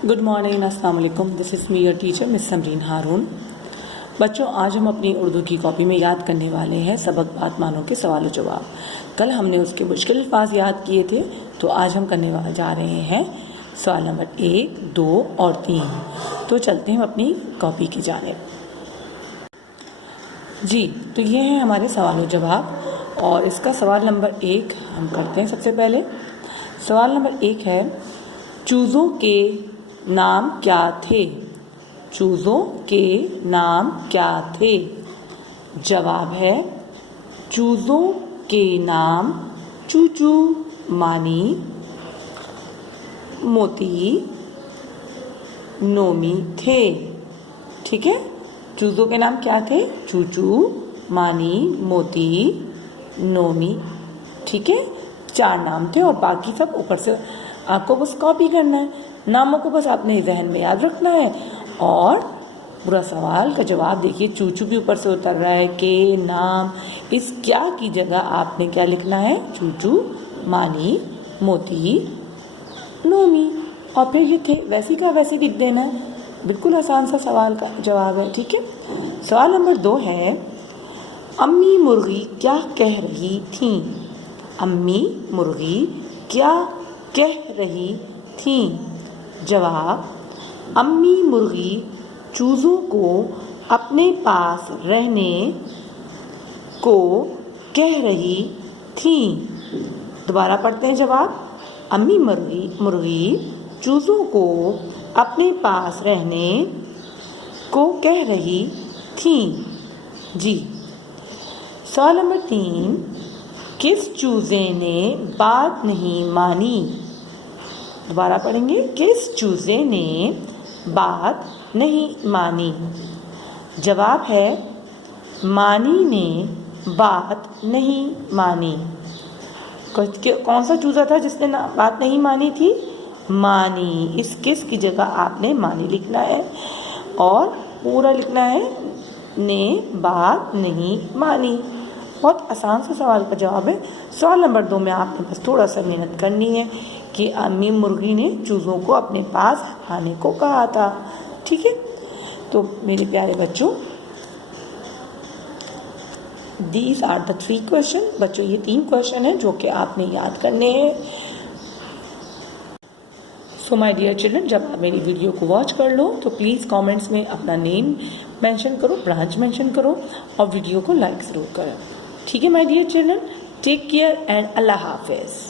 Good morning, अस्सलाम वालेकुम। This is me your teacher miss Samreen Haroon. बच्चों, आज हम अपनी उर्दू की कॉपी में याद करने वाले हैं सबक बात मानो के सवाल और जवाब। कल हमने उसके मुश्किल अल्फाज याद किए थे, तो आज हम करने जा रहे हैं सवाल नंबर 1, 2 और 3। तो चलते हैं अपनी कॉपी की जानिब। जी, तो ये हैं हमारे सवाल और जवाब, और इसका सवाल नंबर 1 हम करते हैं। सबसे पहले सवाल नंबर 1 है, चूज़ों के नाम क्या थे? चूज़ों के नाम क्या थे? जवाब है, चूज़ों के नाम चूचू, मानी, मोती, नोमी थे। ठीक है, चूज़ों के नाम क्या थे? चूचू, मानी, मोती, नोमी। ठीक है, 4 नाम थे और बाकी सब ऊपर से आपको बस कॉपी करना है। नामों को बस आपने जहन में याद रखना है और पूरा सवाल का जवाब देखिए। चूचू भी ऊपर से उतर रहा है, के नाम, इस क्या की जगह आपने क्या लिखना है? चूचू, मानी, मोती, नोमी। और फिर ये थे वैसी का वैसी लिख देना है। बिल्कुल आसान सा सवाल का जवाब है। ठीक है, सवाल नंबर 2 है, अम्मी मुर्गी क्या कह रही थी? अम्मी मुर्गी क्या कह रही थी? जवाब, अम्मी मुर्गी चूज़ों को अपने पास रहने को कह रही थी। दोबारा पढ़ते हैं जवाब। अम्मी मुर्गी चूज़ों को अपने पास रहने को कह रही थी। जी, सवाल नंबर 3, किस चूज़े ने बात नहीं मानी? दोबारा पढ़ेंगे। किस चूज़े ने बात नहीं मानी? जवाब है, मानी ने बात नहीं मानी। कौन सा चूज़ा था जिसने बात नहीं मानी थी? मानी। इस किस की जगह आपने मानी लिखना है और पूरा लिखना है, ने बात नहीं मानी। बहुत आसान सा सवाल का जवाब है। सवाल नंबर 2 में आपने बस थोड़ा सा मेहनत करनी है कि अम्मी मुर्गी ने चूज़ों को अपने पास आने को कहा था। ठीक है, तो मेरे प्यारे बच्चों, दीज आर द 3 क्वेश्चन। बच्चों, ये 3 क्वेश्चन हैं जो कि आपने याद करने हैं। सो माय डियर चिल्ड्रन, जब आप मेरी वीडियो को वॉच कर लो तो प्लीज़ कमेंट्स में अपना नेम मेंशन करो, ब्रांच मेंशन करो और वीडियो को लाइक ज़रूर करें। ठीक है my dear children, take care and अल्लाह हाफिज़।